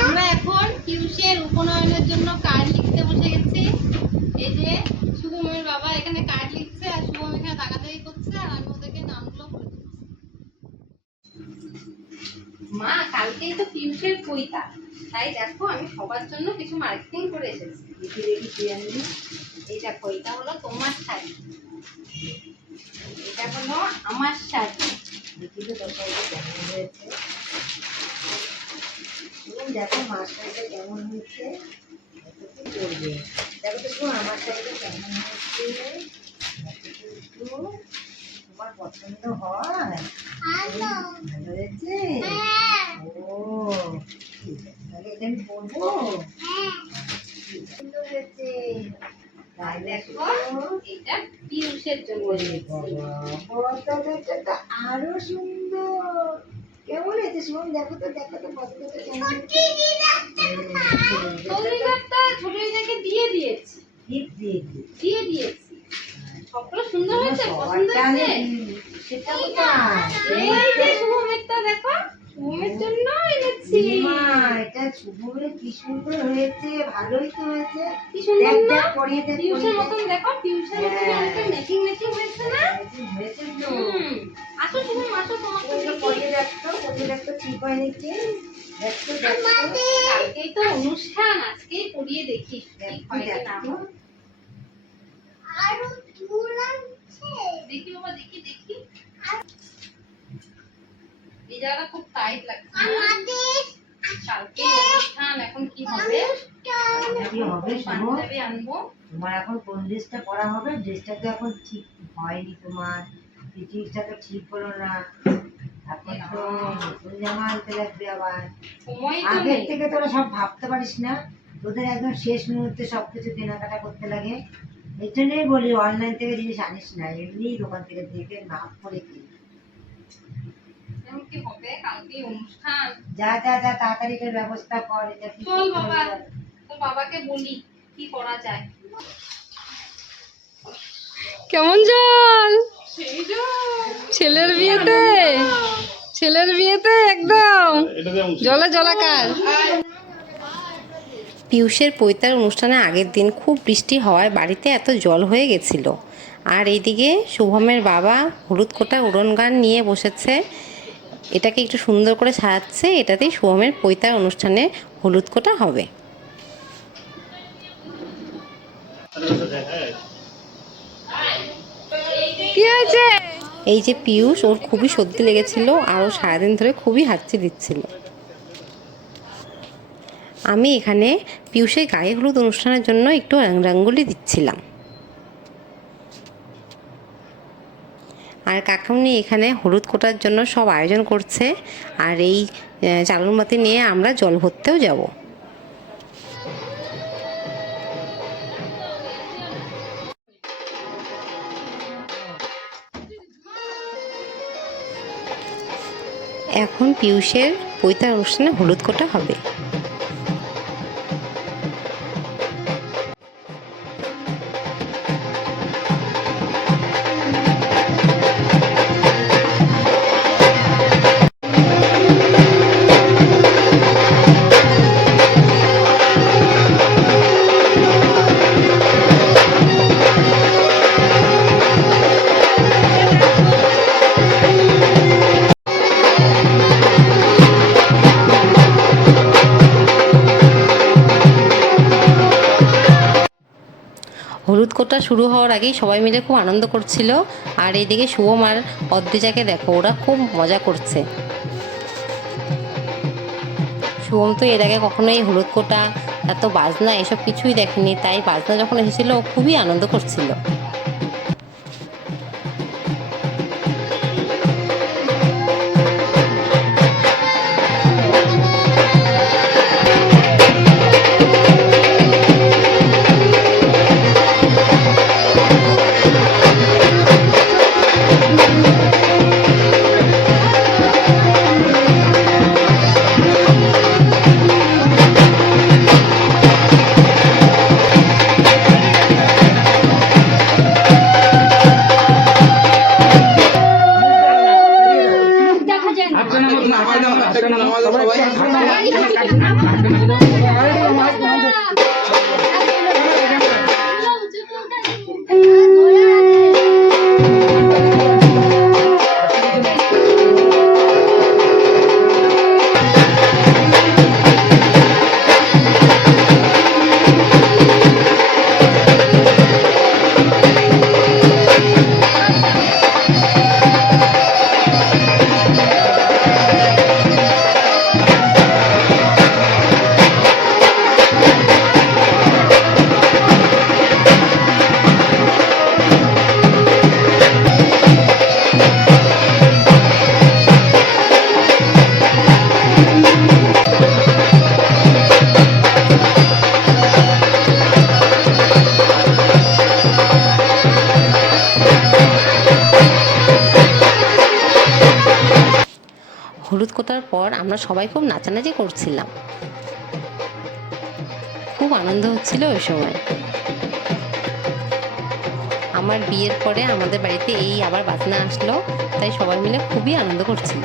আমরা এখন পিউষের উপনয়নের জন্য কার্ড লিখতে বসে গেছি। এই যে শুভমের বাবা এখানে কার্ড লিখছে আর শুভম এখানে তাকাতাকি করছে আর আমি ওদেরকে নামগুলো বলে দিচ্ছি। মা কালকেই তো পিউষের পৈতা, তাই দেখো আমি সবার জন্য কিছু মার্কেটিং করে এসেছি। এই দেখো এটা হলো তোমার শাড়ি, এটা হলো আমার শাড়ি। দেখি তো তোর শাড়িটা কেমন হয়েছে। দেখো মার শাড়িটা কেমন হয়েছে, করবে দেখো তো শোন আমার শাড়িটা কেমন হয়েছে, তোমার পছন্দ হয়? ভালো হয়েছে? ও তাহলে এটা আমি পরবো। সুন্দর হয়েছে। তাই দেখো এটা পিউষের জন্য আরো সুন্দর। কেমন হয়েছে শুনুন? দেখো তো দেখো তো পছন্দটা কেমন হয়েছে। ছোট দিদাকে দিয়ে দিয়েছি, দিয়ে দিয়েছি। সবগুলো সুন্দর হয়েছে, পছন্দ হয়েছে। সেটা এই যে শুভমেরটা দেখো, শুভমের জন্য এনেছি। মা এটা শুভমের কি সুন্দর হয়েছে, ভালোই তো হয়েছে। কি সুন্দর না পরিয়ে দে, পিউষের মতন দেখো, পিউষের মতন অনেকটা ম্যাচিং ম্যাচিং হয়েছে না? হয়েছে তো। আসো শুভম আসো, তোমাকে পরিয়ে দেখো, পরিয়ে দেখো ঠিক হয় নাকি। দেখো দেখো কালকেই তো অনুষ্ঠান, আজকেই পরিয়ে দেখি ঠিক হয় না। আরো দূর আছে, দেখি বাবা দেখি দেখি। এই জায়গা খুব টাইট লাগছে আমাদের। কালকে অনুষ্ঠান, এখন কি হবে? কি হবে পাঞ্জাবি আনবো। তোমার এখন কোন ড্রেসটা পরা হবে? ড্রেসটা তো এখন ঠিক হয়নি, তোমার ফিটিংসটা তো ঠিক হলো না। এখন তো নতুন জামা আনতে লাগবে আবার। আগের থেকে তোরা সব ভাবতে পারিস না, তোদের একদম শেষ মুহূর্তে সবকিছু কেনাকাটা করতে লাগে। এই জন্যই বলি অনলাইন থেকে জিনিস আনিস না, এমনি দোকান থেকে দেখে মাপ করে কিন। কি হবে কালকে অনুষ্ঠান? যা যা যা তাড়াতাড়ি করে ব্যবস্থা কর। এটা কি চল বাবা, তো বাবাকে বলি কি করা যায়। কেমন জল ছেলের বিয়েতে, ছেলের বিয়েতে একদম জলে জলাকার। পিউষের পৈতার অনুষ্ঠানের আগের দিন খুব বৃষ্টি হওয়ায় বাড়িতে এত জল হয়ে গেছিল। আর এইদিকে শুভমের বাবা হলুদ কোটা উড়ন গান নিয়ে বসেছে, এটাকে একটু সুন্দর করে সাজাচ্ছে। এটাতেই শুভমের পৈতার অনুষ্ঠানে হলুদ কোটা হবে। কি হয়েছে? এই যে পিউষ, ওর খুবই সর্দি লেগেছিল আর ও সারাদিন ধরে খুবই হাঁচি দিচ্ছিল। আমি এখানে পিউষের গায়ে হলুদ অনুষ্ঠানের জন্য একটু রঙ্গোলি দিচ্ছিলাম। আর কাকামনি এখানে হলুদ কোটার জন্য সব আয়োজন করছে। আর এই চালন বাতি নিয়ে আমরা জল ভরতেও যাব। এখন পিউষের পৈতার অনুষ্ঠানে হলুদ কোটা হবে। হলুদ কোটা শুরু হওয়ার আগেই সবাই মিলে খুব আনন্দ করছিল। আর এইদিকে শুভম আর অদ্রিজাকে দেখো, ওরা খুব মজা করছে। শুভম তো এর আগে কখনো এই হলুদ কোটা, এত বাজনা এসব কিছুই দেখেনি, তাই বাজনা যখন এসেছিল ও খুবই আনন্দ করছিল। হলুদ কোটার পর আমরা সবাই খুব নাচানাচি করছিলাম, খুব আনন্দ হচ্ছিল ওই সময়। আমার বিয়ের পরে আমাদের বাড়িতে এই আবার বাজনা আসলো, তাই সবাই মিলে খুবই আনন্দ করছিল।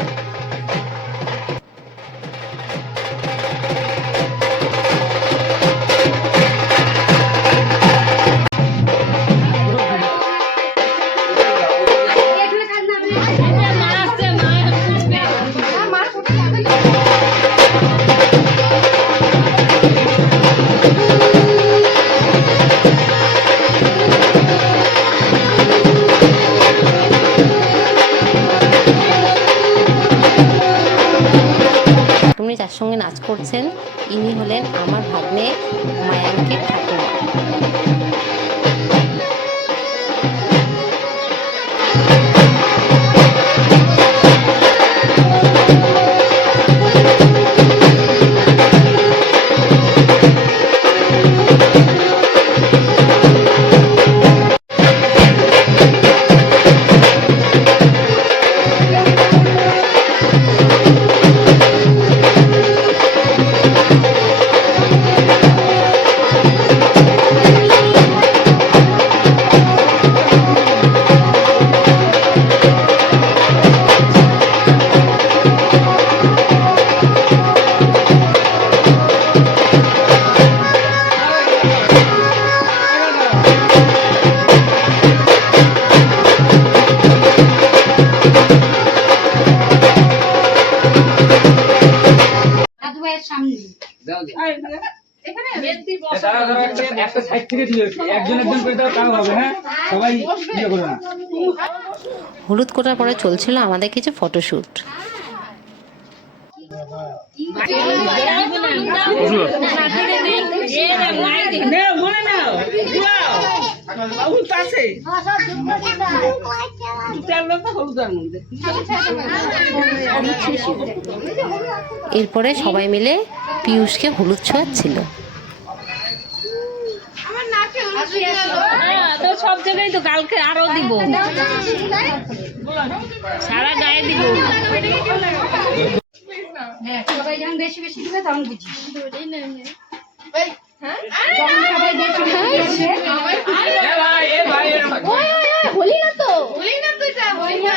উনি যার সঙ্গে নাচ করছেন ইনি হলেন আমার ভাগ্নে মায়াঙ্কের ঠাকুমা। হলুদ কোটার পরে চলছিল আমাদের কিছু ফটোশুট। এরপরে সবাই মিলে পিয়ুষকে হলুদ ছোঁয়াচ্ছিল। তো সব জায়গায় তো কালকে আরো দিব, সারা গায়ে দিব। সবাই যখন বেশি বেশি দিবে তখন বুঝিস। হলি না তো এটা হলি না।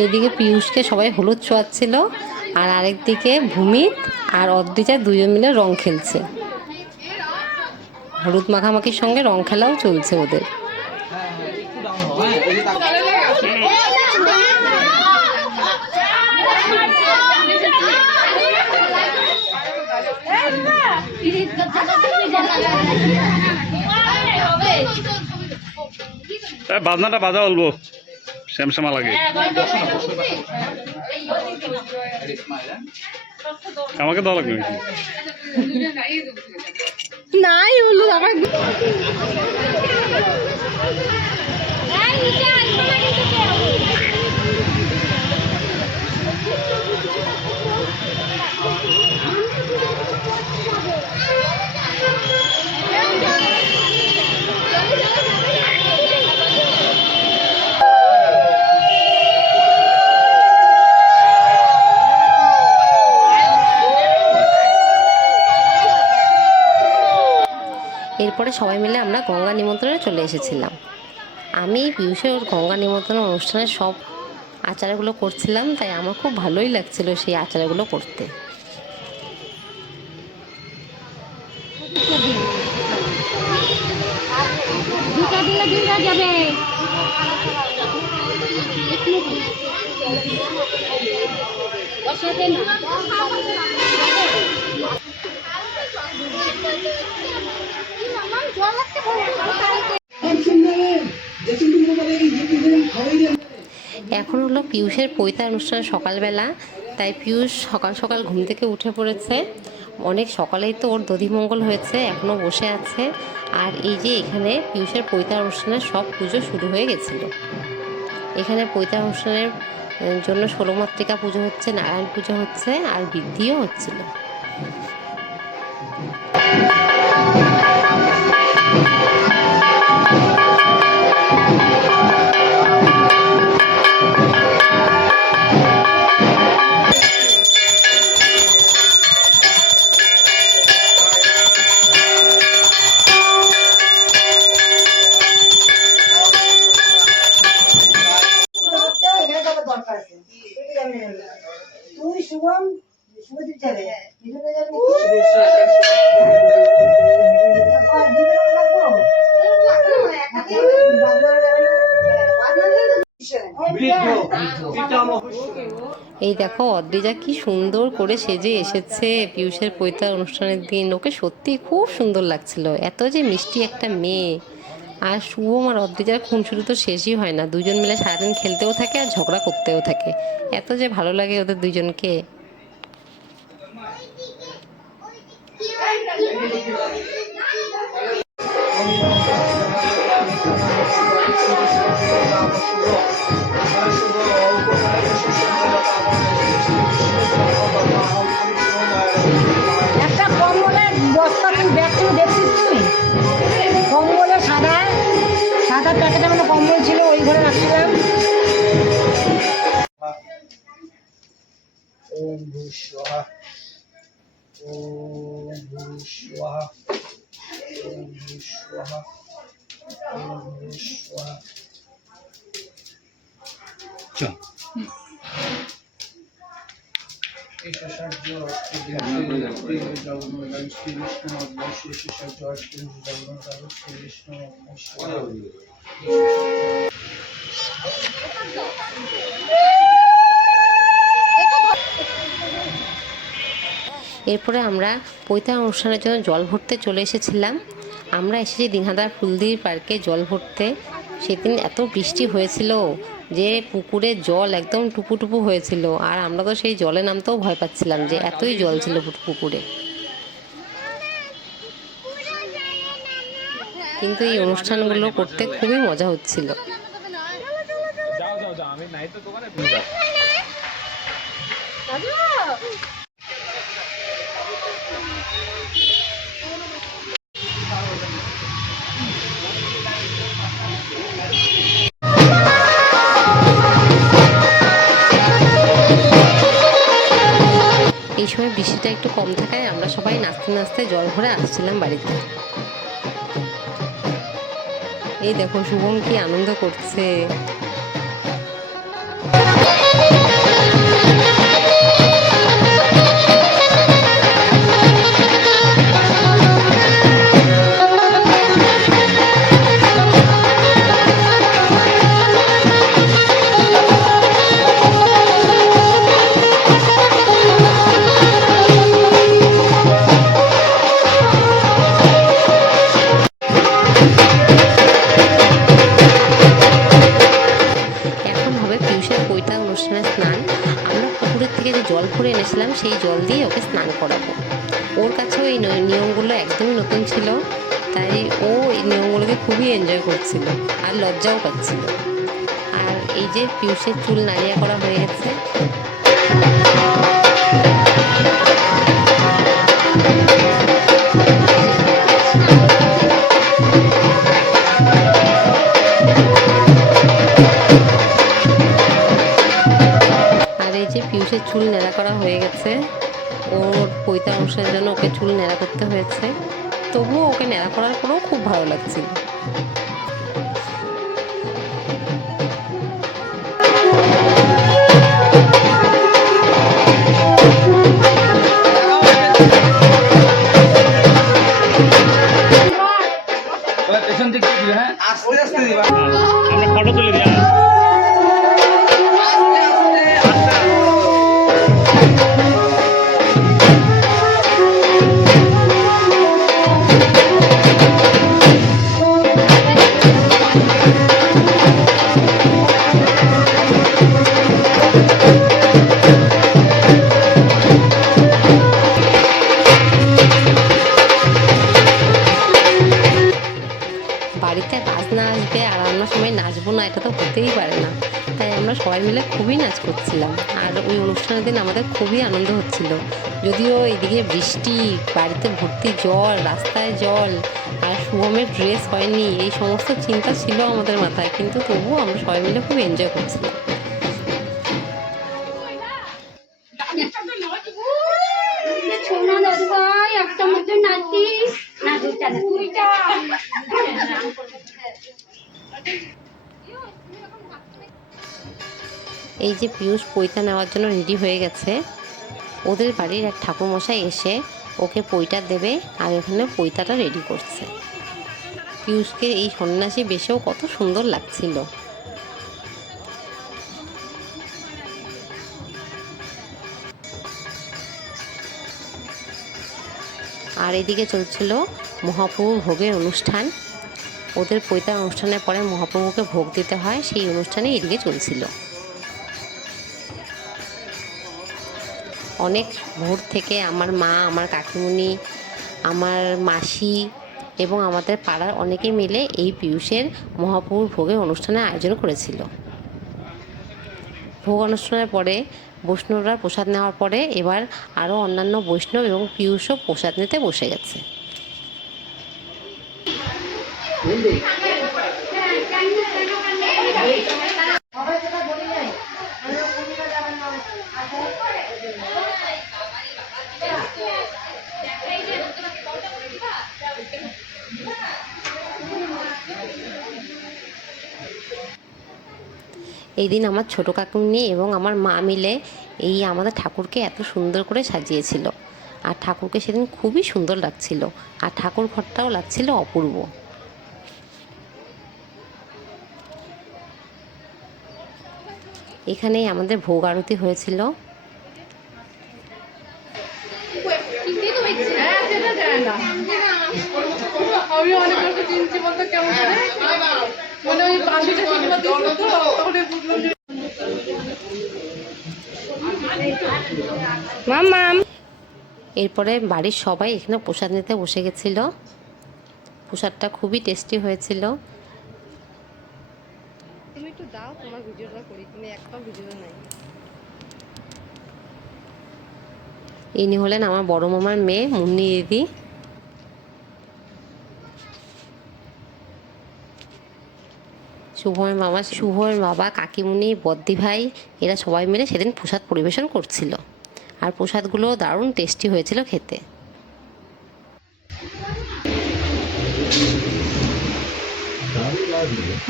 এইদিকে পিয়ুষকে সবাই হলুদ ছোঁয়াচ্ছিল, আর আরেকদিকে ভূমিত আর অদ্রিজা দুজন মিলে রং খেলছে। হলুদ মাখামাখির সঙ্গে রং খেলাও চলছে ওদের। বাজনাটা বাজা বলবো, শ্যামশ্যামা লাগে। আমাকে দেওয়া লাগবে নাকি? নাই হলুদ আমার এরপরে সবাই মিলে আমরা গঙ্গা নিমন্ত্রণে চলে এসেছিলাম। আমি পিয়ুষের গঙ্গা নিমন্ত্রণ অনুষ্ঠানের সব আচারগুলো করছিলাম, তাই আমার খুব ভালোই লাগছিল সেই আচারগুলো করতে। এখন হলো পিয়ুষের পৈতা অনুষ্ঠান সকালবেলা, তাই পিয়ুষ সকাল সকাল ঘুম থেকে উঠে পড়েছে। অনেক সকালেই তো ওর দধিমঙ্গল হয়েছে, এখনও বসে আছে। আর এই যে এখানে পিয়ুষের পৈতা অনুষ্ঠানের সব পুজো শুরু হয়ে গেছিলো। এখানে পৈতা অনুষ্ঠানের জন্য 16 মাতৃকা পুজো হচ্ছে, নারায়ণ পুজো হচ্ছে, আর বৃদ্ধিও হচ্ছিল। তুই শুভম শুভদীপ যাবে এই দেখো অদ্রিজা কি সুন্দর করে সেজে এসেছে পিয়ুষের পৈতা অনুষ্ঠানের দিন। ওকে সত্যি খুব সুন্দর লাগছিল, এত যে মিষ্টি একটা মেয়ে। আর শুভম আর অদ্রিজার খুনসুটি তো শেষই হয় না, দুজন মিলে সারাদিন খেলতেও থাকে আর ঝগড়া করতেও থাকে। এত যে ভালো লাগে ওদের দুজনকে। একটা কম্বলের বস্তা তুই দেখছিস তুই কম্বলে সাদা সাদা প্যাকেটের মধ্যে কম্বল ছিল, ওই ঘরে রাখছিলাম। ওম ভূস্বাহা ওম ভূস্বাহা ওম ভূস্বাহা ওম ভূস্বাহা। চল শেষার্য শ্রী বিষ্ণু অবশ্যই শেষার্য শ্রী জগন্নাথ শ্রী বিষ্ণু এরপরে আমরা পৈতা অনুষ্ঠানের জন্য জল ভরতে চলে এসেছিলাম। আমরা এসেছি দিনহাটার ফুলদির পার্কে জল ভরতে। সেদিন এত বৃষ্টি হয়েছিল যে পুকুরে জল একদম টুপু টুপু হয়েছিল, আর আমরা তো সেই জলে নামতেও ভয় পাচ্ছিলাম যে এতই জল ছিল পুকুরে। কিন্তু এই অনুষ্ঠানগুলো করতে খুবই মজা হচ্ছিল। এই সময় বৃষ্টিটা একটু কম থাকায় আমরা সবাই নাচতে নাচতে জল ভরে আসছিলাম বাড়িতে। এই দেখো শুভম কি আনন্দ করছে। জল ভরে এনেছিলাম সেই জল দিয়ে ওকে স্নান করাবো। ওর কাছেও এই নিয়মগুলো একদমই নতুন ছিল, তাই ও এই নিয়মগুলোকে খুবই এনজয় করছিল আর লজ্জাও পাচ্ছিল। আর এই যে পিয়ুষের চুল নাড়িয়া করা হয়ে গেছে। পিয়ুষের চুল নেড়া করা হয়ে গেছে। ওর পৈতা অনুষ্ঠানের জন্য ওকে চুল নেড়া করতে হয়েছে, তবুও ওকে নেড়া করার পরেও খুব ভালো লাগছিল। আমরা ফটো তুলে দিই। আমরা সবাই মিলে খুবই নাচ করছিলাম। আর ওই অনুষ্ঠানের দিন আমাদের খুবই আনন্দ হচ্ছিল। যদিও এইদিকে বৃষ্টি, বাড়িতে ভর্তি জল, রাস্তায় জল, আর শুভমের ড্রেস হয়নি, এই সমস্ত চিন্তা ছিল আমাদের মাথায়, কিন্তু তবুও আমরা সবাই মিলে খুব এনজয় করছিলাম। সোনা দাদু ভাই একটা মতো নাচিস না দুইটা না দুইটা। এই যে পিয়ুষ পৈতা নেওয়ার জন্য রেডি হয়ে গেছে। ওদের বাড়ির এক ঠাকুরমশাই এসে ওকে পৈতা দেবে, আর এখানে পৈতাটা রেডি করছে। পিয়ুষকে এই সন্ন্যাসী বেশেও কত সুন্দর লাগছিল। আর এদিকে চলছিল মহাপ্রভু ভোগের অনুষ্ঠান। ওদের পৈতার অনুষ্ঠানের পরে মহাপ্রভুকে ভোগ দিতে হয়, সেই অনুষ্ঠানে এদিকে চলছিল। অনেক ভোর থেকে আমার মা, আমার কাকিমুনি, আমার মাসি এবং আমাদের পাড়ার অনেকে মিলে এই পিয়ুষের মহাপ্রভুর ভোগের অনুষ্ঠানের আয়োজন করেছিল। ভোগ অনুষ্ঠানের পরে বৈষ্ণবরা প্রসাদ নেওয়ার পরে এবার আরও অন্যান্য বৈষ্ণব এবং পিয়ুষও প্রসাদ নিতে বসে গেছে। এই দিন আমার ছোটো কাকুনি এবং আমার মা মিলে এই আমাদের ঠাকুরকে এত সুন্দর করে সাজিয়েছিল। আর ঠাকুরকে সেদিন খুবই সুন্দর লাগছিল, আর ঠাকুর ঘরটাও লাগছিল অপূর্ব। এখানেই আমাদের ভোগ আরতি হয়েছিল। এরপরে বাড়ির সবাই এখানে প্রসাদ নিতে বসে গেছিল। প্রসাদটা খুবই টেস্টি হয়েছিল। তুমি একটু দাও, তোমার ভিডিওটা করি, তুমি একটা ভিডিও নাই। ইনি হলেন আমার বড় মামার মেয়ে মুন্নি দিদি। শুভমের বাবা, কাকিমুনি, বদ্দি ভাই, এরা সবাই মিলে সেদিন প্রসাদ পরিবেশন করছিল। আর প্রসাদগুলো দারুণ টেস্টি হয়েছিল খেতে।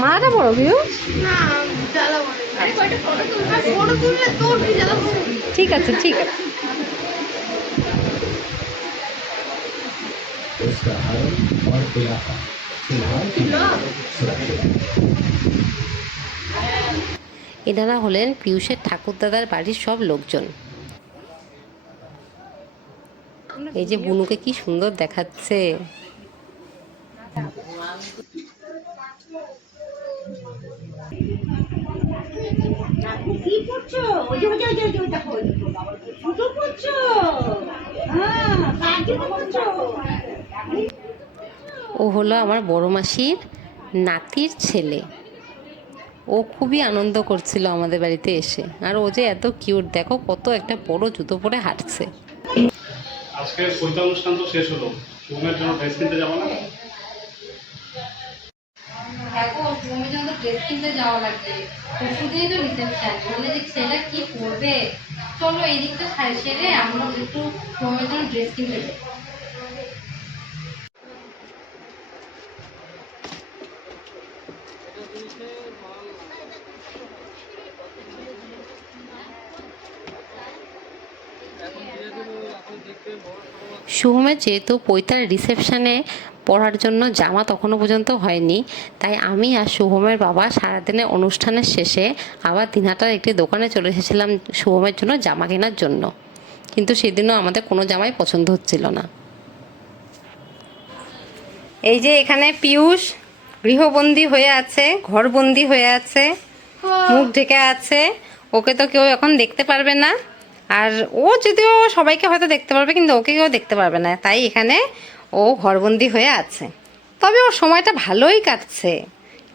মাটা বড় ভিউ। ঠিক আছে, ঠিক আছে। এনারা হলেন পিয়ুষের ঠাকুরদাদার বাড়ির সব লোকজন। এই যে বুনুকে কি সুন্দর দেখাচ্ছে। কি করছো? ওই যে দেখো, ফটো করছো? হ্যাঁ, কাকে করছো? ও হলো আমার বড় মাসির নাতির ছেলে। ও খুবই আনন্দ করছিল আমাদের বাড়িতে এসে। আর ও যে এত কিউট, দেখো কত একটা বড় জুতো পরে হাঁটছে। আজকে পৈতা অনুষ্ঠান তো শেষ হলো, শুভমের জন্য ড্রেস কিনতে যাবো না? দেখো শুভমের জন্য ড্রেস কিনতে যাওয়া লাগবে। পরশুদিনই তো রিসেপশন, বলে যে ছেলেটা কি পরবে। চলো এই দিকটা সেরে আমরা একটু শুভমের জন্য ড্রেস কিনতে যাই। শুভমের যেহেতু পৈতার রিসেপশানে পরার জন্য জামা তখনও পর্যন্ত হয়নি, তাই আমি আর শুভমের বাবা সারাদিনের অনুষ্ঠানের শেষে আবার দিনহাটার একটি দোকানে চলে এসেছিলাম শুভমের জন্য জামা কেনার জন্য। কিন্তু সেদিনও আমাদের কোনো জামাই পছন্দ হচ্ছিল না। এই যে এখানে পিয়ুষ গৃহবন্দী হয়ে আছে, ঘরবন্দী হয়ে আছে, মুখ ঢেকে আছে। ওকে তো কেউ এখন দেখতে পারবে না। আর ও যদিও সবাইকে হয়তো দেখতে পারবে, কিন্তু ওকে কেউ দেখতে পারবে না, তাই এখানে ও ঘরবন্দি হয়ে আছে। তবে ওর সময়টা ভালোই কাটছে,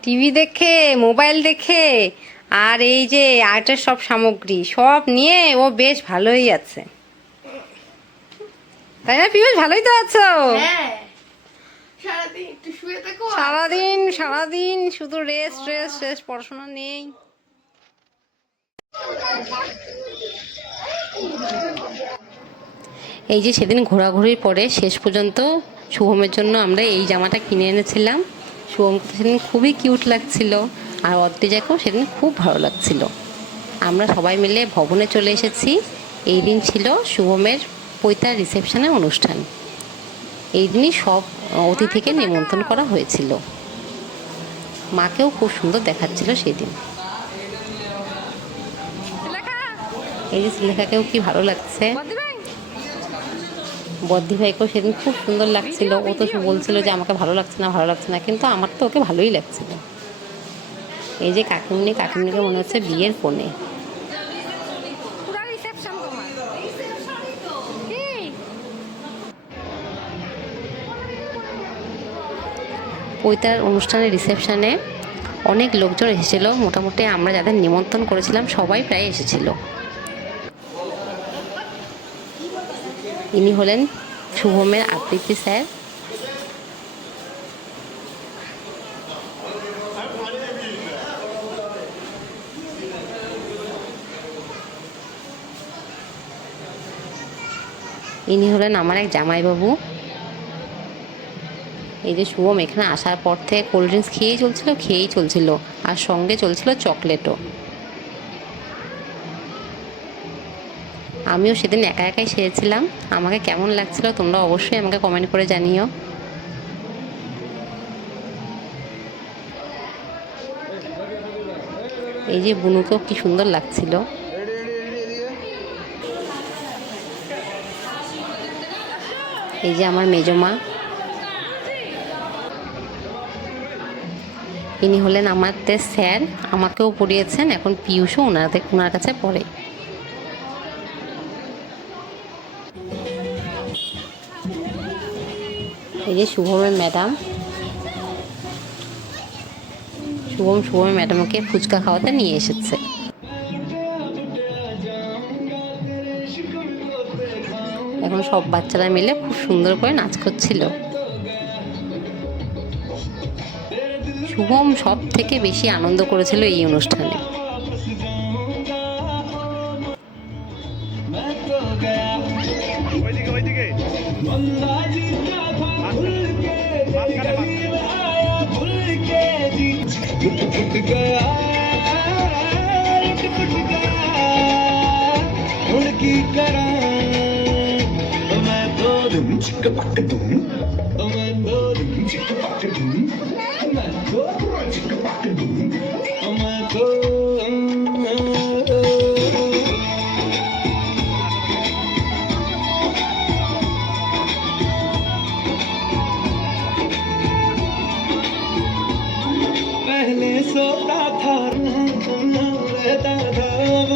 টিভি দেখে, মোবাইল দেখে, আর এই যে আর্টের সব সামগ্রী সব নিয়ে ও বেশ ভালোই আছে, তাই না পিউষ? ভালোই তো আছো। হ্যাঁ, সারাদিন একটু শুয়ে থাকো। সারাদিন শুধু রেস্ট রেস্ট রেস্ট, পড়াশোনা নেই। এই যে সেদিন ঘোরাঘুরির পরে শেষ পর্যন্ত শুভমের জন্য আমরা এই জামাটা কিনে এনেছিলাম। শুভমকে সেদিন খুবই কিউট লাগছিল, আর অদ্রিজাকেও সেদিন খুব ভালো লাগছিল। আমরা সবাই মিলে ভবনে চলে এসেছি। এই দিন ছিল শুভমের পৈতার রিসেপশনের অনুষ্ঠান। এই দিনই সব অতিথিকে নিমন্ত্রণ করা হয়েছিল। মাকেও খুব সুন্দর দেখাচ্ছিল সেই দিন। এই যে শ্রীলেখাকেও কি ভালো লাগছে। বদ্দি ভাইকেও সেদিন খুব সুন্দর লাগছিল। ও তো বলছিল যে আমাকে ভালো লাগছে না, কিন্তু আমার তো ওকে ভালোই লাগছিল। এই যে কাকিমনিকে মনে হচ্ছে বিয়ের কোণে। পৈতার অনুষ্ঠানের রিসেপশনে অনেক লোকজন এসেছিল। মোটামুটি আমরা যাদের নিমন্ত্রণ করেছিলাম সবাই প্রায় এসেছিল। ইনি হলেন শুভমের আবৃত্তি স্যার। ইনি হলেন আমার এক জামাইবাবু। এই যে শুভম এখানে আসার পর থেকে কোল্ড ড্রিঙ্কস খেয়েই চলছিল, আর সঙ্গে চলছিল চকলেটও। আমিও সেদিন একাই সেরেছিলাম। আমাকে কেমন লাগছিল তোমরা অবশ্যই আমাকে কমেন্ট করে জানিও। এই যে বুনুকেও কি সুন্দর লাগছিল। এই যে আমার মেজমা, ইনি হলেন আমাদের স্যার, আমাকেও পড়িয়েছেন। এখন পিউষও ওনার কাছে পড়ে। এই যে শুভমের ম্যাডাম, শুভমের ম্যাডামকে ফুচকা খাওয়াতে নিয়ে এসেছে। এখন সব বাচ্চারা মিলে খুব সুন্দর করে নাচ করছিল। শুভম সব থেকে বেশি আনন্দ করেছিল এই অনুষ্ঠানে। पहले सोता था रहता था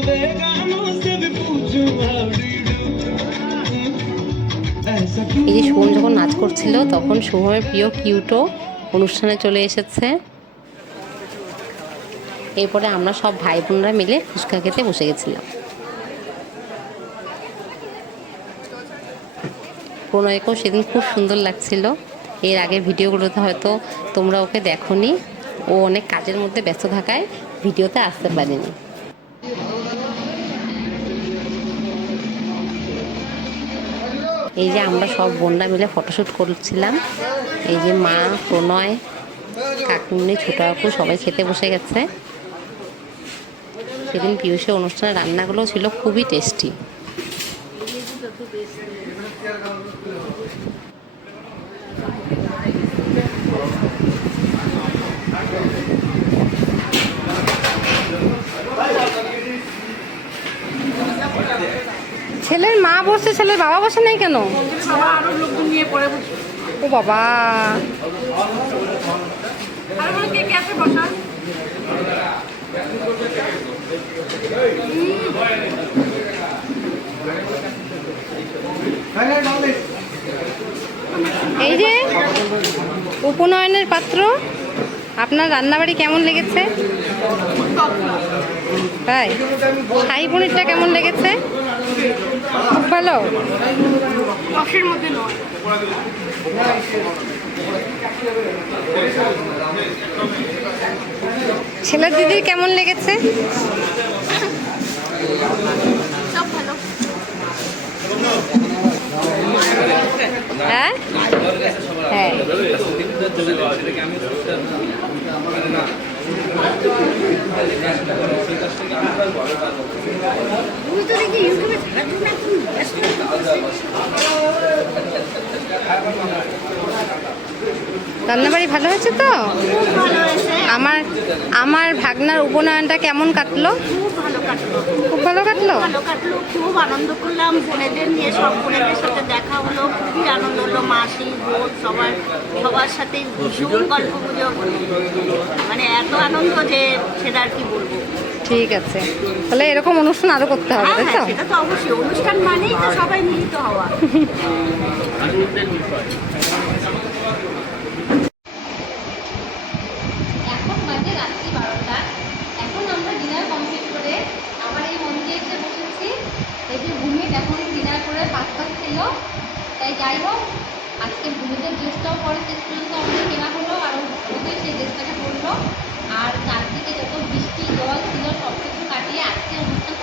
बेगानों से भी पूछूं how do you do? ऐसा এই যে শুভম যখন নাচ করছিল তখন শুভমের প্রিয় কিউটও অনুষ্ঠানে চলে এসেছে। এরপরে আমরা সব ভাই বোনরা মিলে ফুচকা খেতে বসে গেছিলাম। প্রণয়কেও সেদিন খুব সুন্দর লাগছিল। এর আগের ভিডিওগুলোতে হয়তো তোমরা ওকে দেখোনি, ও অনেক কাজের মধ্যে ব্যস্ত থাকায় ভিডিওতে আসতে পারেনি। এই যে আমরা সব বোনরা মিলে ফটোশ্যুট করছিলাম। এই যে মা, প্রণয়, কাকিমনি, ছোট কাকু সবাই খেতে বসে গেছে। সেদিন পিউষের অনুষ্ঠানের রান্নাগুলো ছিল খুবই টেস্টি। ছেলের মা বসছে, ছেলের বাবা বসে নাই কেন? ও বাবা, এই যে উপনয়নের পাত্র, আপনার রান্নাবাড়ি কেমন লেগেছে? তাই শাহী পনিরটা কেমন লেগেছে? খুব ভালো। রসের মধ্যে নয়। ছেলের দিদির কেমন লেগেছে? সব ভালো। হ্যাঁ হ্যাঁ তুমি তো দেখি ইউটিউবে ছাড়াচ্ছ না, তুমি ব্যস্ত। রান্নাবাড়ি ভালো হয়েছে তো? খুব ভালো হয়েছে। আমার ভাগনার উপনয়নটা কেমন কাটলো? খুব ভালো কাটলো। খুব ভালো কাটলো। ভালো কাটলো, খুব আনন্দ করলাম। বোনেদের নিয়ে সব বোনেদের সাথে দেখা হলো, খুবই আনন্দ হলো। মাসি বোন সবার সাথে ভীষণ গল্প গুজব, মানে এত আনন্দ যে সেটা আর কি বলবো। ঠিক আছে, তাহলে এরকম অনুষ্ঠান আরো করতে হবে, তাই তো? সেটা তো অবশ্যই, অনুষ্ঠান মানেই তো সবাই মিলিত হওয়া। এখন বাজে রাত্রি 12টা। এখন আমরা ডিনার কমপ্লিট করে আবার এই মন্দিরে এসে বসেছি। এই যে ভূমি এখন ডিনার করে পাঁচ ছিল। তাই যাই হোক, আজকে ভূমিদের ড্রেসটাও পরে শেষ পর্যন্ত আমাদের কেনা হলো, আর ভূমিদের সেই ড্রেসটাকে পরলো। আর চারদিকে যত বৃষ্টি জল ছিল সব কিছু কাটিয়ে আজকে অনুষ্ঠান